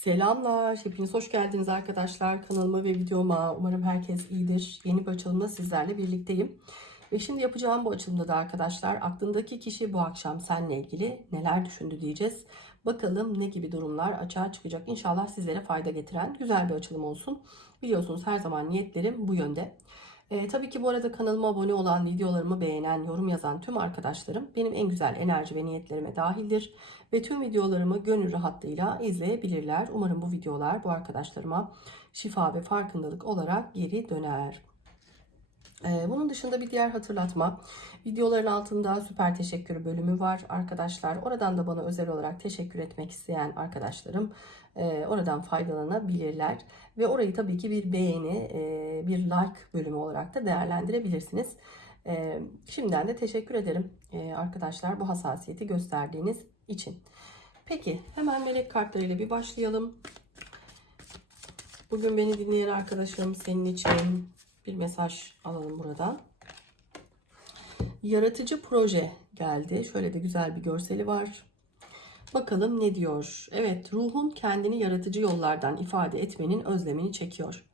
Selamlar, hepiniz hoş geldiniz arkadaşlar kanalıma ve videoma. Umarım herkes iyidir. Yeni bir açılımda sizlerle birlikteyim. Ve şimdi yapacağım bu açılımda da arkadaşlar aklındaki kişi bu akşam seninle ilgili neler düşündü diyeceğiz. Bakalım ne gibi durumlar açığa çıkacak. İnşallah sizlere fayda getiren güzel bir açılım olsun. Biliyorsunuz her zaman niyetlerim bu yönde. Ee, tabii ki bu arada kanalıma abone olan, videolarımı beğenen, yorum yazan tüm arkadaşlarım benim en güzel enerji ve niyetlerime dahildir. Ve tüm videolarımı gönül rahatlığıyla izleyebilirler. Umarım bu videolar bu arkadaşlarıma şifa ve farkındalık olarak geri döner. Ee, bunun dışında bir diğer hatırlatma. Videoların altında süper teşekkür bölümü var arkadaşlar. Oradan da bana özel olarak teşekkür etmek isteyen arkadaşlarım e, oradan faydalanabilirler. Ve orayı tabii ki bir beğeni, e, bir like bölümü olarak da değerlendirebilirsiniz. E, şimdiden de teşekkür ederim arkadaşlar bu hassasiyeti gösterdiğiniz için. Peki hemen melek kartlarıyla bir başlayalım. Bugün beni dinleyen arkadaşım senin için bir mesaj alalım buradan. Yaratıcı proje geldi. Şöyle de güzel bir görseli var. Bakalım ne diyor? Evet, ruhun kendini yaratıcı yollardan ifade etmenin özlemini çekiyor.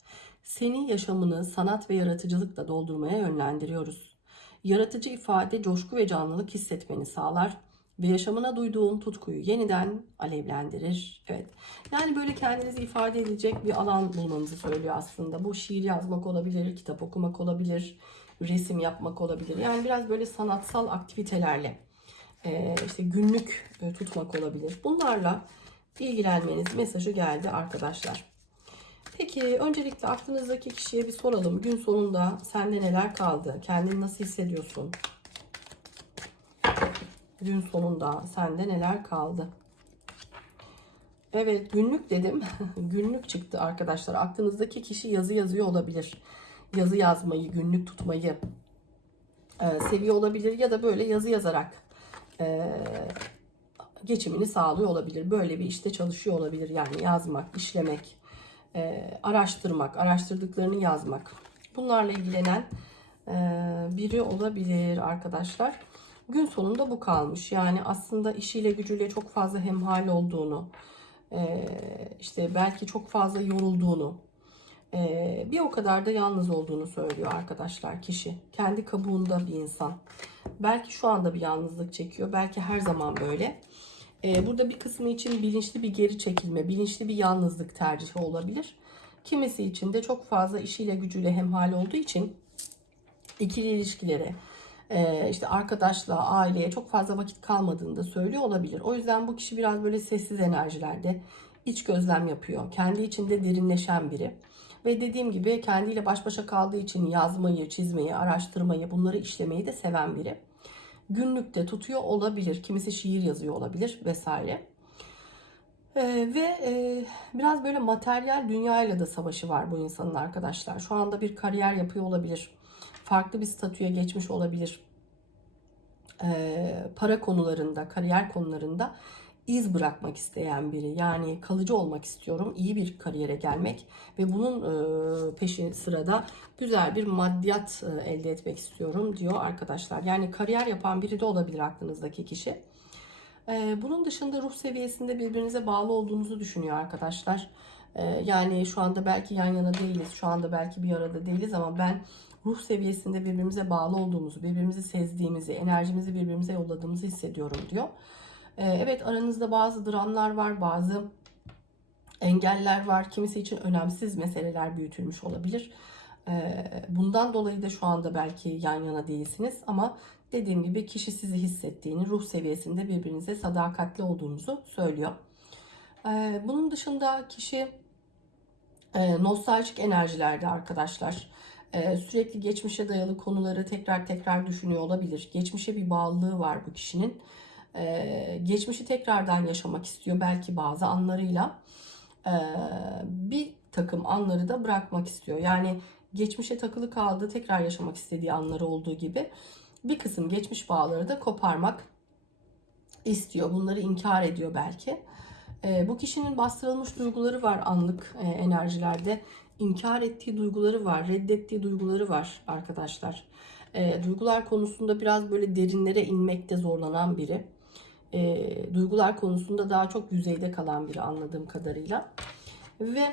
Seni yaşamını sanat ve yaratıcılıkla doldurmaya yönlendiriyoruz. Yaratıcı ifade coşku ve canlılık hissetmeni sağlar ve yaşamına duyduğun tutkuyu yeniden alevlendirir. Evet. Yani böyle kendinizi ifade edecek bir alan bulmanızı söylüyor aslında. Bu şiir yazmak olabilir, kitap okumak olabilir, resim yapmak olabilir. Yani biraz böyle sanatsal aktivitelerle e, işte günlük e, tutmak olabilir. Bunlarla ilgilenmeniz mesajı geldi arkadaşlar. Peki öncelikle aklınızdaki kişiye bir soralım. Gün sonunda sende neler kaldı? Kendini nasıl hissediyorsun? Gün sonunda sende neler kaldı? Evet günlük dedim. günlük çıktı arkadaşlar. Aklınızdaki kişi yazı yazıyor olabilir. Yazı yazmayı, günlük tutmayı e, seviyor olabilir ya da böyle yazı yazarak e, geçimini sağlıyor olabilir. Böyle bir işte çalışıyor olabilir. Yani yazmak, işlemek, e, araştırmak, araştırdıklarını yazmak. Bunlarla ilgilenen e, biri olabilir arkadaşlar. Gün sonunda bu kalmış. Yani aslında işiyle gücüyle çok fazla hemhal olduğunu, e, işte belki çok fazla yorulduğunu, e, bir o kadar da yalnız olduğunu söylüyor arkadaşlar kişi. Kendi kabuğunda bir insan. Belki şu anda bir yalnızlık çekiyor. Belki her zaman böyle. Ee, burada bir kısmı için bilinçli bir geri çekilme, bilinçli bir yalnızlık tercihi olabilir. Kimisi için de çok fazla işiyle gücüyle hemhal olduğu için ikili ilişkilere, e, işte arkadaşlığa, aileye çok fazla vakit kalmadığını da söylüyor olabilir. O yüzden bu kişi biraz böyle sessiz enerjilerde iç gözlem yapıyor. Kendi içinde derinleşen biri. Ve dediğim gibi kendiyle baş başa kaldığı için yazmayı, çizmeyi, araştırmayı, bunları işlemeyi de seven biri. Günlükte tutuyor olabilir. Kimisi şiir yazıyor olabilir vesaire. Ee, ve e, biraz böyle materyal dünyayla da savaşı var bu insanın arkadaşlar. Şu anda bir kariyer yapıyor olabilir. Farklı bir statüye geçmiş olabilir. Ee, para konularında, kariyer konularında iz bırakmak isteyen biri. Yani kalıcı olmak istiyorum, iyi bir kariyere gelmek ve bunun e, peşi sırada güzel bir maddiyat e, elde etmek istiyorum diyor arkadaşlar. Yani kariyer yapan biri de olabilir aklınızdaki kişi. E, bunun dışında ruh seviyesinde birbirinize bağlı olduğunuzu düşünüyor arkadaşlar. Yani şu anda belki yan yana değiliz, şu anda belki bir arada değiliz ama ben ruh seviyesinde birbirimize bağlı olduğumuzu, birbirimizi sezdiğimizi, enerjimizi birbirimize yolladığımızı hissediyorum diyor. Ee, evet aranızda bazı dramlar var, bazı engeller var. Kimisi için önemsiz meseleler büyütülmüş olabilir. Ee, bundan dolayı da şu anda belki yan yana değilsiniz ama dediğim gibi kişi sizi hissettiğini, ruh seviyesinde birbirinize sadakatli olduğunuzu söylüyor. Ee, bunun dışında kişi e, nostaljik enerjilerde arkadaşlar. Sürekli geçmişe dayalı konuları tekrar tekrar düşünüyor olabilir. Geçmişe bir bağlılığı var bu kişinin ee, geçmişi tekrardan yaşamak istiyor belki bazı anlarıyla. Ee, bir takım anları da bırakmak istiyor. Yani geçmişe takılı kaldığı tekrar yaşamak istediği anları olduğu gibi bir kısım geçmiş bağları da koparmak istiyor. Bunları inkar ediyor belki. Ee, bu kişinin bastırılmış duyguları var anlık e, enerjilerde. İnkar ettiği duyguları var, reddettiği duyguları var arkadaşlar. duygular konusunda biraz böyle derinlere inmekte zorlanan biri e, duygular konusunda daha çok yüzeyde kalan biri anladığım kadarıyla. Ve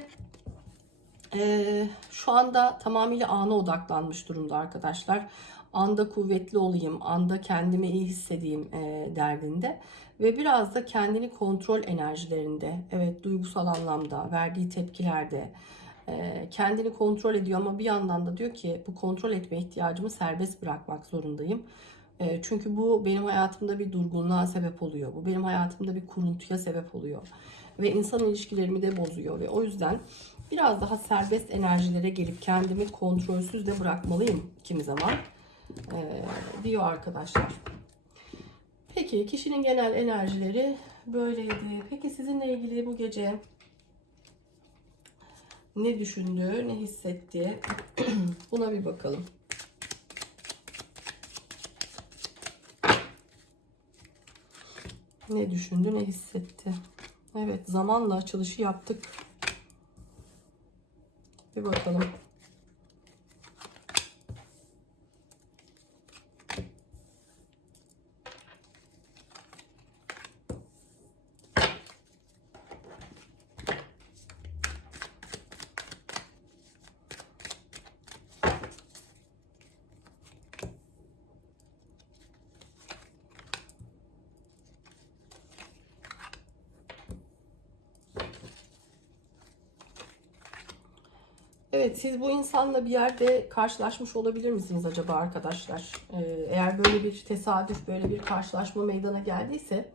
e, şu anda tamamıyla ana odaklanmış durumda arkadaşlar. Anda kuvvetli olayım, anda kendimi iyi hissedeyim e, derdinde. Ve biraz da kendini kontrol enerjilerinde, evet duygusal anlamda, verdiği tepkilerde, e, kendini kontrol ediyor ama bir yandan da diyor ki bu kontrol etme ihtiyacımı serbest bırakmak zorundayım. Çünkü bu benim hayatımda bir durgunluğa sebep oluyor. Bu benim hayatımda bir kuruntuya sebep oluyor. Ve insan ilişkilerimi de bozuyor. Ve o yüzden biraz daha serbest enerjilere gelip kendimi kontrolsüz de bırakmalıyım kimi zaman diyor arkadaşlar. Peki kişinin genel enerjileri böyleydi. Peki sizinle ilgili bu gece ne düşündü, ne hissetti? Buna bir bakalım. Ne düşündü, ne hissetti? Evet, zamanla açılışı yaptık. Bir bakalım. Evet, siz bu insanla bir yerde karşılaşmış olabilir misiniz acaba arkadaşlar? Ee, eğer böyle bir tesadüf, böyle bir karşılaşma meydana geldiyse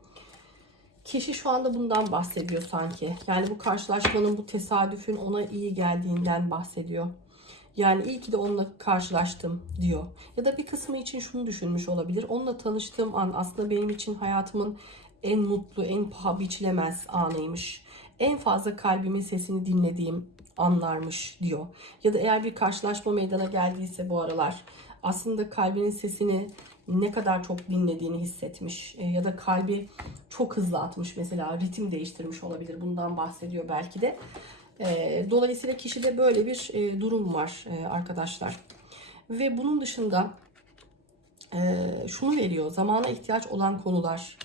kişi şu anda bundan bahsediyor sanki. Yani bu karşılaşmanın, bu tesadüfün ona iyi geldiğinden bahsediyor. Yani iyi ki de onunla karşılaştım diyor. Ya da bir kısmı için şunu düşünmüş olabilir. Onunla tanıştığım an aslında benim için hayatımın en mutlu, en paha biçilemez anıymış. En fazla kalbimin sesini dinlediğim anlarmış diyor. Ya da eğer bir karşılaşma meydana geldiyse bu aralar aslında kalbinin sesini ne kadar çok dinlediğini hissetmiş E, ya da kalbi çok hızlı atmış mesela ritim değiştirmiş olabilir bundan bahsediyor belki de. E, Dolayısıyla kişide böyle bir e, durum var e, arkadaşlar. Ve bunun dışında şunu veriyor zamana ihtiyaç olan konular.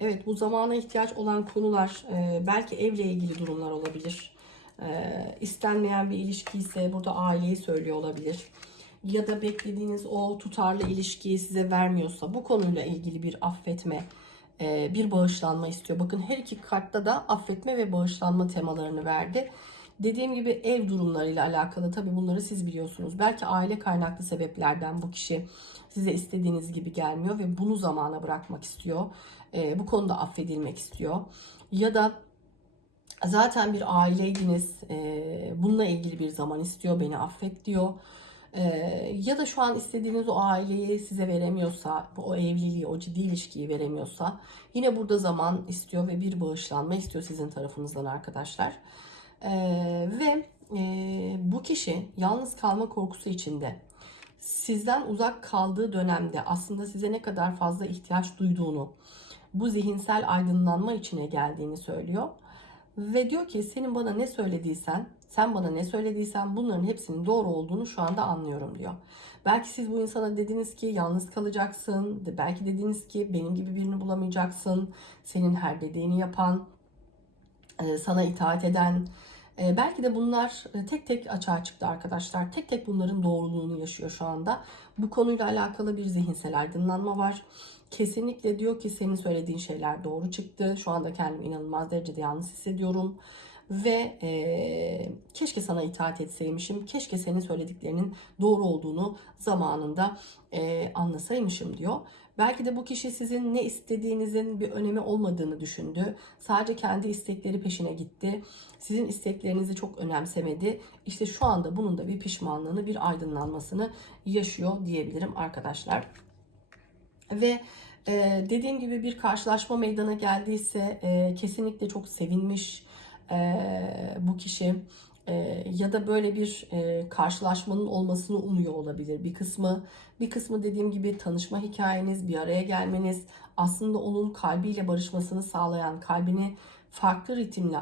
Evet bu zamana ihtiyaç olan konular belki evle ilgili durumlar olabilir. E, istenmeyen bir ilişki ise burada aileyi söylüyor olabilir. Ya da beklediğiniz o tutarlı ilişkiyi size vermiyorsa bu konuyla ilgili bir affetme, e, bir bağışlanma istiyor. Bakın her iki kartta da affetme ve bağışlanma temalarını verdi. Dediğim gibi ev durumlarıyla alakalı tabii bunları siz biliyorsunuz. Belki aile kaynaklı sebeplerden bu kişi size istediğiniz gibi gelmiyor ve bunu zamana bırakmak istiyor. E, bu konuda affedilmek istiyor. Ya da zaten bir aileydiniz, e, bununla ilgili bir zaman istiyor, beni affet diyor. E, ya da şu an istediğiniz o aileyi size veremiyorsa, o evliliği, o ciddi ilişkiyi veremiyorsa yine burada zaman istiyor ve bir bağışlanma istiyor sizin tarafınızdan arkadaşlar. E, ve e, bu kişi yalnız kalma korkusu içinde sizden uzak kaldığı dönemde aslında size ne kadar fazla ihtiyaç duyduğunu, bu zihinsel aydınlanma içine geldiğini söylüyor. Ve diyor ki senin bana ne söylediysen, sen bana ne söylediysen bunların hepsinin doğru olduğunu şu anda anlıyorum diyor. Belki siz bu insana dediniz ki yalnız kalacaksın, belki dediniz ki benim gibi birini bulamayacaksın, senin her dediğini yapan, e, sana itaat eden, e, belki de bunlar e, tek tek açığa çıktı arkadaşlar. Tek tek bunların doğruluğunu yaşıyor şu anda. Bu konuyla alakalı bir zihinsel aydınlanma var. Kesinlikle diyor ki senin söylediğin şeyler doğru çıktı. Şu anda kendimi inanılmaz derecede yalnız hissediyorum. Ve e, keşke sana itaat etseymişim. Keşke senin söylediklerinin doğru olduğunu zamanında e, anlasaymışım diyor. Belki de bu kişi sizin ne istediğinizin bir önemi olmadığını düşündü. Sadece kendi istekleri peşine gitti. Sizin isteklerinizi çok önemsemedi. İşte şu anda bunun da bir pişmanlığını, bir aydınlanmasını yaşıyor diyebilirim arkadaşlar. Ve e, dediğim gibi bir karşılaşma meydana geldiyse e, kesinlikle çok sevinmiş e, bu kişi e, ya da böyle bir e, karşılaşmanın olmasını umuyor olabilir. Bir kısmı bir kısmı dediğim gibi tanışma hikayeniz, bir araya gelmeniz aslında onun kalbiyle barışmasını sağlayan, kalbini farklı ritimle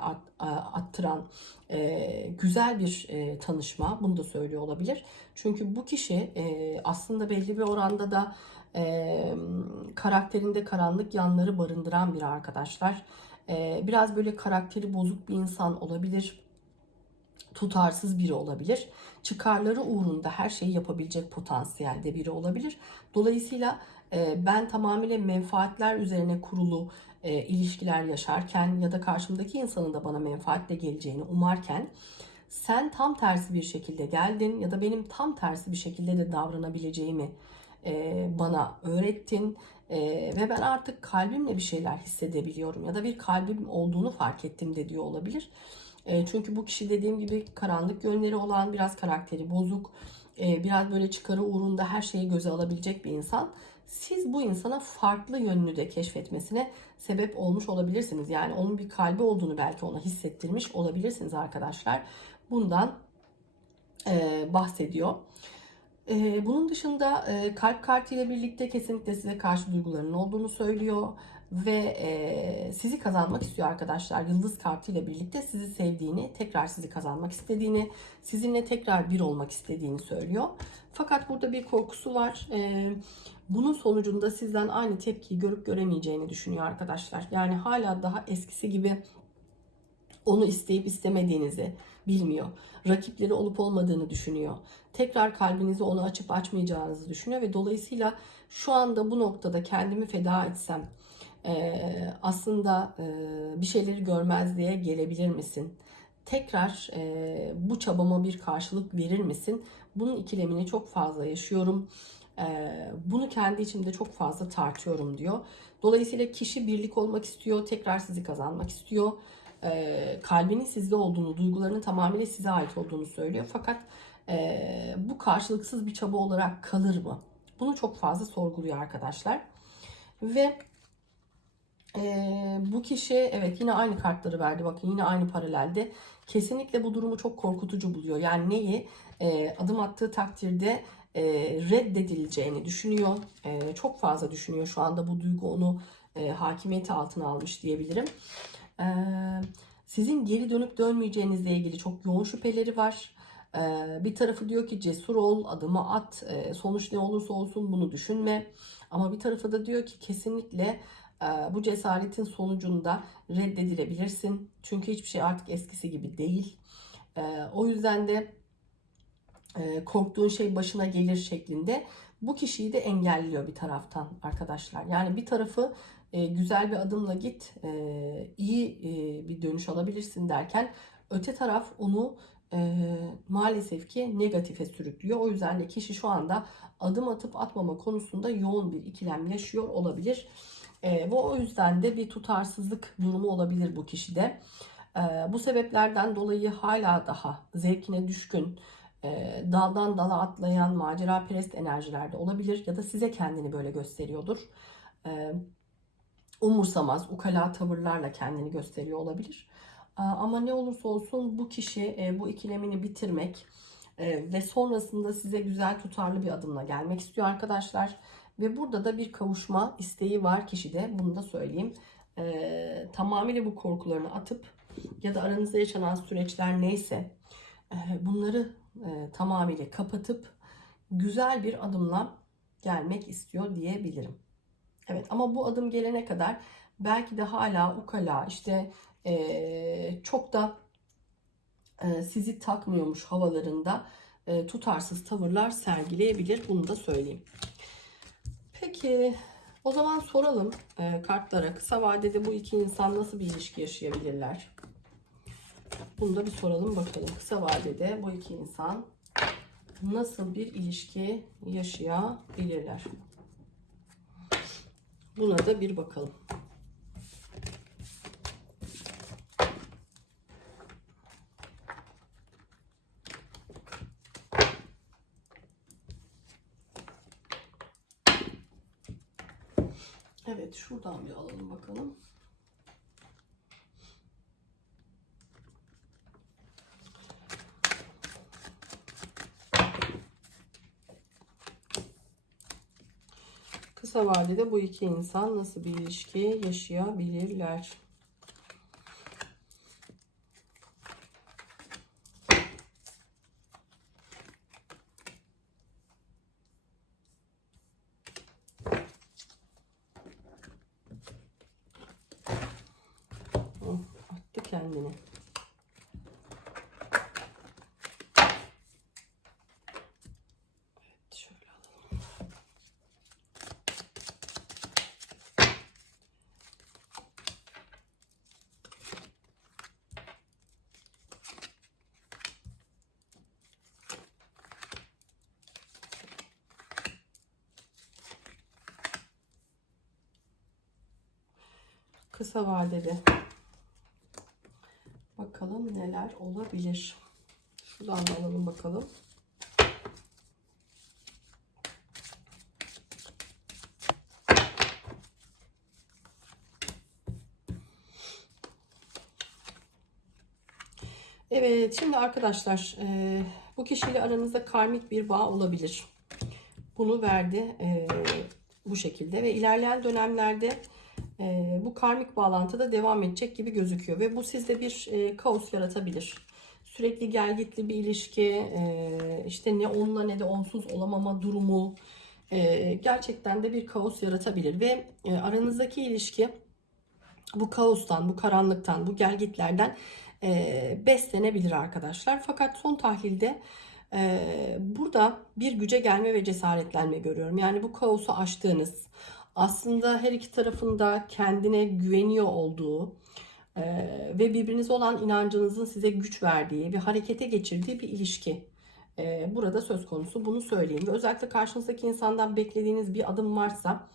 attıran e, güzel bir tanışma. Bunu da söylüyor olabilir. Çünkü bu kişi aslında belli bir oranda da e, karakterinde karanlık yanları barındıran bir arkadaşlar. E, biraz böyle karakteri bozuk bir insan olabilir. Tutarsız biri olabilir. Çıkarları uğrunda her şeyi yapabilecek potansiyelde biri olabilir. Dolayısıyla ben tamamıyla menfaatler üzerine kurulu ilişkiler yaşarken ya da karşımdaki insanın da bana menfaatle geleceğini umarken sen tam tersi bir şekilde geldin ya da benim tam tersi bir şekilde de davranabileceğimi bana öğrettin ve ben artık kalbimle bir şeyler hissedebiliyorum ya da bir kalbim olduğunu fark ettim de diyor olabilir. Çünkü bu kişi dediğim gibi karanlık yönleri olan, biraz karakteri bozuk, biraz böyle çıkarı uğrunda her şeyi göze alabilecek bir insan. Siz bu insana farklı yönünü de keşfetmesine sebep olmuş olabilirsiniz. Yani onun bir kalbi olduğunu belki ona hissettirmiş olabilirsiniz arkadaşlar. Bundan bahsediyor. E, bunun dışında e, kalp kartıyla birlikte kesinlikle size karşı duygularının olduğunu söylüyor ve e, sizi kazanmak istiyor arkadaşlar. Yıldız kartıyla birlikte sizi sevdiğini, tekrar sizi kazanmak istediğini, sizinle tekrar bir olmak istediğini söylüyor. Fakat burada bir korkusu var. E, bunun sonucunda sizden aynı tepkiyi görüp göremeyeceğini düşünüyor arkadaşlar. Yani hala daha eskisi gibi onu isteyip istemediğinizi bilmiyor. Rakipleri olup olmadığını düşünüyor. Tekrar kalbinizi ona açıp açmayacağınızı düşünüyor ve dolayısıyla şu anda bu noktada kendimi feda etsem eee, aslında eee, bir şeyleri görmezliğe gelebilir misin? Tekrar eee, bu çabama bir karşılık verir misin? Bunun ikilemini çok fazla yaşıyorum. Bunu kendi içimde çok fazla tartıyorum diyor. Dolayısıyla kişi birlik olmak istiyor, tekrar sizi kazanmak istiyor e, kalbinin sizde olduğunu, duygularının tamamıyla size ait olduğunu söylüyor. Fakat e, bu karşılıksız bir çaba olarak kalır mı? Bunu çok fazla sorguluyor arkadaşlar. Ve e, bu kişi evet yine aynı kartları verdi. Bakın yine aynı paralelde. Kesinlikle bu durumu çok korkutucu buluyor. Yani neyi? E, adım attığı takdirde e, reddedileceğini düşünüyor. E, çok fazla düşünüyor. Şu anda bu duygu onu e, hakimiyeti altına almış diyebilirim. Sizin geri dönüp dönmeyeceğinizle ilgili çok yoğun şüpheleri var. Bir tarafı diyor ki cesur ol, adımı at, sonuç ne olursa olsun bunu düşünme. Ama bir tarafı da diyor ki kesinlikle bu cesaretin sonucunda reddedilebilirsin. Çünkü hiçbir şey artık eskisi gibi değil. O yüzden de korktuğun şey başına gelir şeklinde bu kişiyi de engelliyor bir taraftan arkadaşlar. Yani bir tarafı e, güzel bir adımla git, e, iyi e, bir dönüş alabilirsin derken öte taraf onu e, maalesef ki negatife sürüklüyor. O yüzden de kişi şu anda adım atıp atmama konusunda yoğun bir ikilem yaşıyor olabilir. E, bu o yüzden de bir tutarsızlık durumu olabilir bu kişide. E, bu sebeplerden dolayı hala daha zevkine düşkün, e, daldan dala atlayan macera perest enerjilerde olabilir ya da size kendini böyle gösteriyordur. E, umursamaz, ukala tavırlarla kendini gösteriyor olabilir. Ama ne olursa olsun bu kişi e, bu ikilemini bitirmek e, ve sonrasında size güzel tutarlı bir adımla gelmek istiyor arkadaşlar. Ve burada da bir kavuşma isteği var kişide. Bunu da söyleyeyim. E, tamamıyla bu korkularını atıp ya da aranızda yaşanan süreçler neyse e, bunları e, tamamıyla kapatıp güzel bir adımla gelmek istiyor diyebilirim. Evet ama bu adım gelene kadar belki de hala ukala işte e, çok da e, sizi takmıyormuş havalarında e, tutarsız tavırlar sergileyebilir. Bunu da söyleyeyim. Peki o zaman soralım e, kartlara kısa vadede bu iki insan nasıl bir ilişki yaşayabilirler? Bunu da bir soralım bakalım. Kısa vadede bu iki insan nasıl bir ilişki yaşayabilirler? Buna da bir bakalım. Evet, şuradan bir alalım bakalım. Kısa vadede bu iki insan nasıl bir ilişki yaşayabilirler? kendini. Evet, şöyle alalım. Kısa vadede bakalım neler olabilir. Şuradan da alalım bakalım. Evet, şimdi arkadaşlar e, bu kişiyle aranızda karmik bir bağ olabilir. Bunu verdi e, bu şekilde ve ilerleyen dönemlerde e, bu karmik bağlantıda devam edecek gibi gözüküyor ve bu sizde bir e, kaos yaratabilir. Sürekli gelgitli bir ilişki, e, işte ne onunla ne de onsuz olamama durumu e, gerçekten de bir kaos yaratabilir ve e, aranızdaki ilişki bu kaostan, bu karanlıktan, bu gelgitlerden e, beslenebilir arkadaşlar. Fakat son tahlilde e, burada bir güce gelme ve cesaretlenme görüyorum. Yani bu kaosu aştığınız, aslında her iki tarafında kendine güveniyor olduğu e, ve birbirinize olan inancınızın size güç verdiği bir harekete geçirdiği bir ilişki. E, burada söz konusu bunu söyleyeyim. Ve özellikle karşınızdaki insandan beklediğiniz bir adım varsa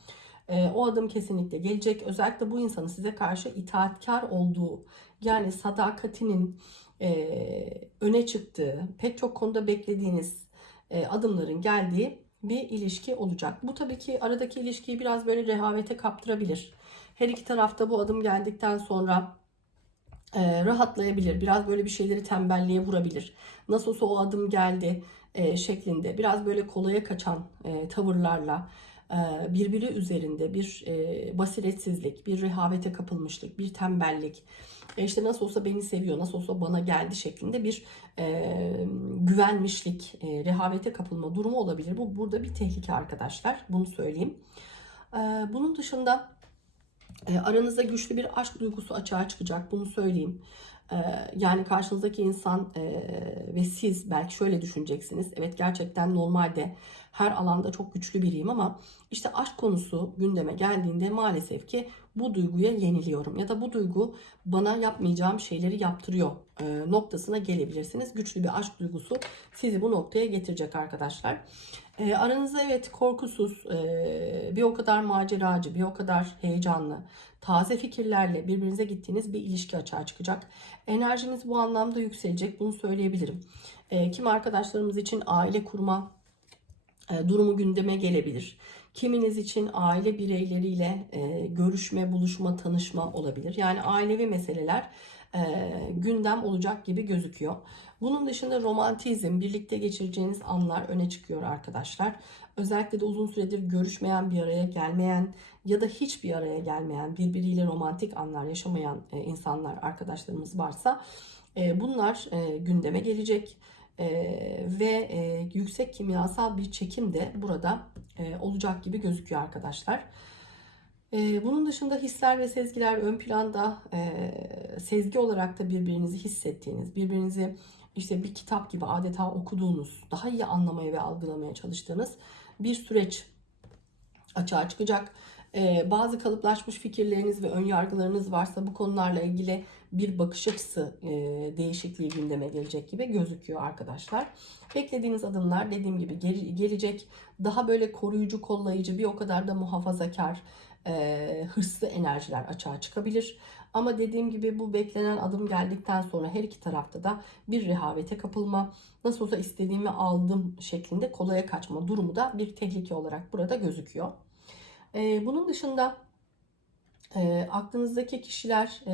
e, o adım kesinlikle gelecek. Özellikle bu insanın size karşı itaatkar olduğu yani sadakatinin e, öne çıktığı, pek çok konuda beklediğiniz e, adımların geldiği bir ilişki olacak. Bu tabii ki aradaki ilişkiyi biraz böyle rehavete kaptırabilir. Her iki tarafta bu adım geldikten sonra e, rahatlayabilir. Biraz böyle bir şeyleri tembelliğe vurabilir. Nasıl olsa o adım geldi e, şeklinde biraz böyle kolaya kaçan e, tavırlarla birbiri üzerinde bir e, basiretsizlik, bir rehavete kapılmışlık, bir tembellik, e, işte nasıl olsa beni seviyor, nasıl olsa bana geldi şeklinde bir e, güvenmişlik, rehavete kapılma durumu olabilir. Bu burada bir tehlike arkadaşlar. Bunu söyleyeyim. E, bunun dışında aranızda güçlü bir aşk duygusu açığa çıkacak. Bunu söyleyeyim. E, yani karşınızdaki insan e, ve siz belki şöyle düşüneceksiniz. Evet gerçekten normalde her alanda çok güçlü biriyim ama işte aşk konusu gündeme geldiğinde maalesef ki bu duyguya yeniliyorum ya da bu duygu bana yapmayacağım şeyleri yaptırıyor e, noktasına gelebilirsiniz. Güçlü bir aşk duygusu sizi bu noktaya getirecek arkadaşlar. E, aranızda evet korkusuz, e, bir o kadar maceracı, bir o kadar heyecanlı, taze fikirlerle birbirinize gittiğiniz bir ilişki açığa çıkacak. Enerjiniz bu anlamda yükselecek, bunu söyleyebilirim. E, kim arkadaşlarımız için aile kurma e, durumu gündeme gelebilir. Kiminiz için aile bireyleriyle e, görüşme, buluşma, tanışma olabilir. Yani ailevi meseleler e, gündem olacak gibi gözüküyor. Bunun dışında romantizm, birlikte geçireceğiniz anlar öne çıkıyor arkadaşlar. Özellikle de uzun süredir görüşmeyen, bir araya gelmeyen ya da hiç bir araya gelmeyen, birbiriyle romantik anlar yaşamayan e, insanlar, arkadaşlarımız varsa e, bunlar e, gündeme gelecek. Ee, ve e, yüksek kimyasal bir çekim de burada e, olacak gibi gözüküyor arkadaşlar. E, bunun dışında hisler ve sezgiler ön planda e, sezgi olarak da birbirinizi hissettiğiniz, birbirinizi işte bir kitap gibi adeta okuduğunuz, daha iyi anlamaya ve algılamaya çalıştığınız bir süreç açığa çıkacak. Ee, bazı kalıplaşmış fikirleriniz ve önyargılarınız varsa bu konularla ilgili bir bakış açısı e, değişikliği gündeme gelecek gibi gözüküyor arkadaşlar. Beklediğiniz adımlar dediğim gibi gelecek. Daha böyle koruyucu, kollayıcı, bir o kadar da muhafazakar, e, hırslı enerjiler açığa çıkabilir. Ama dediğim gibi bu beklenen adım geldikten sonra her iki tarafta da bir rehavete kapılma, nasıl olsa istediğimi aldım şeklinde kolaya kaçma durumu da bir tehlike olarak burada gözüküyor. E, bunun dışında e, aklınızdaki kişiler e,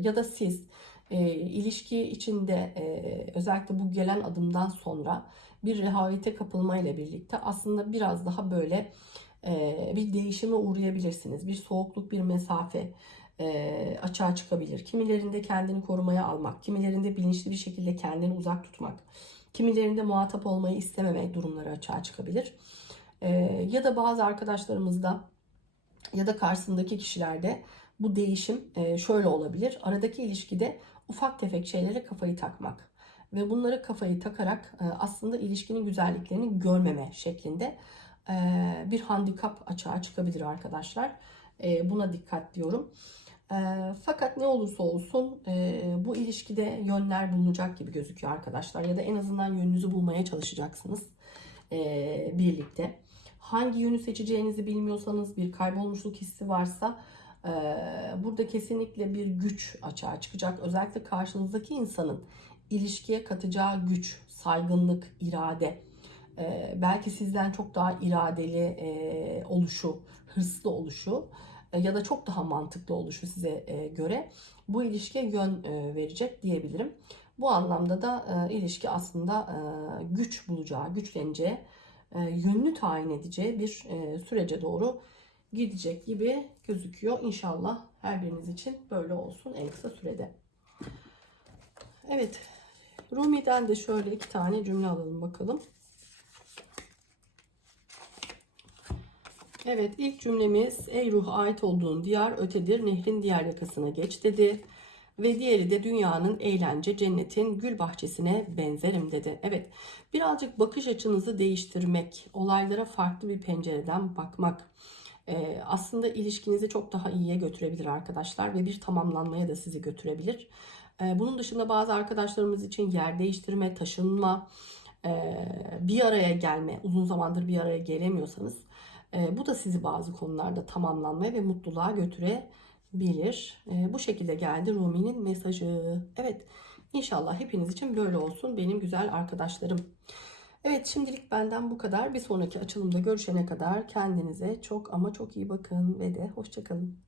ya da siz e, ilişki içinde e, özellikle bu gelen adımdan sonra bir rehavete kapılma ile birlikte aslında biraz daha böyle bir değişime uğrayabilirsiniz. Bir soğukluk, bir mesafe açığa çıkabilir. Kimilerinde kendini korumaya almak, kimilerinde bilinçli bir şekilde kendini uzak tutmak, kimilerinde muhatap olmayı istememe durumları açığa çıkabilir. Ya da bazı arkadaşlarımızda ya da karşısındaki kişilerde bu değişim şöyle olabilir. Aradaki ilişkide ufak tefek şeylere kafayı takmak ve bunları kafayı takarak aslında ilişkinin güzelliklerini görmeme şeklinde bir handikap açığa çıkabilir arkadaşlar. Buna dikkat diyorum. Fakat ne olursa olsun bu ilişkide yönler bulunacak gibi gözüküyor arkadaşlar. Ya da en azından yönünüzü bulmaya çalışacaksınız birlikte. Hangi yönü seçeceğinizi bilmiyorsanız, bir kaybolmuşluk hissi varsa burada kesinlikle bir güç açığa çıkacak. Özellikle karşınızdaki insanın ilişkiye katacağı güç, saygınlık, irade, e, belki sizden çok daha iradeli e, oluşu, hırslı oluşu e, ya da çok daha mantıklı oluşu size e, göre bu ilişkiye yön verecek diyebilirim. Bu anlamda da ilişki aslında güç bulacağı, güçleneceği, yönünü tayin edeceği bir sürece doğru gidecek gibi gözüküyor. İnşallah her biriniz için böyle olsun en kısa sürede. Evet, Rumi'den de şöyle iki tane cümle alalım bakalım. Evet ilk cümlemiz ey ruh ait olduğun diyar ötedir nehrin diğer yakasına geç dedi. Ve diğeri de dünyanın eğlence cennetin gül bahçesine benzerim dedi. Evet birazcık bakış açınızı değiştirmek, olaylara farklı bir pencereden bakmak e, aslında ilişkinizi çok daha iyiye götürebilir arkadaşlar ve bir tamamlanmaya da sizi götürebilir. E, bunun dışında bazı arkadaşlarımız için yer değiştirme, taşınma, e, bir araya gelme, uzun zamandır bir araya gelemiyorsanız e, bu da sizi bazı konularda tamamlanmaya ve mutluluğa götürebilir. E, bu şekilde geldi Rumi'nin mesajı. Evet inşallah hepiniz için böyle olsun benim güzel arkadaşlarım. Evet şimdilik benden bu kadar. Bir sonraki açılımda görüşene kadar kendinize çok ama çok iyi bakın ve de hoşçakalın.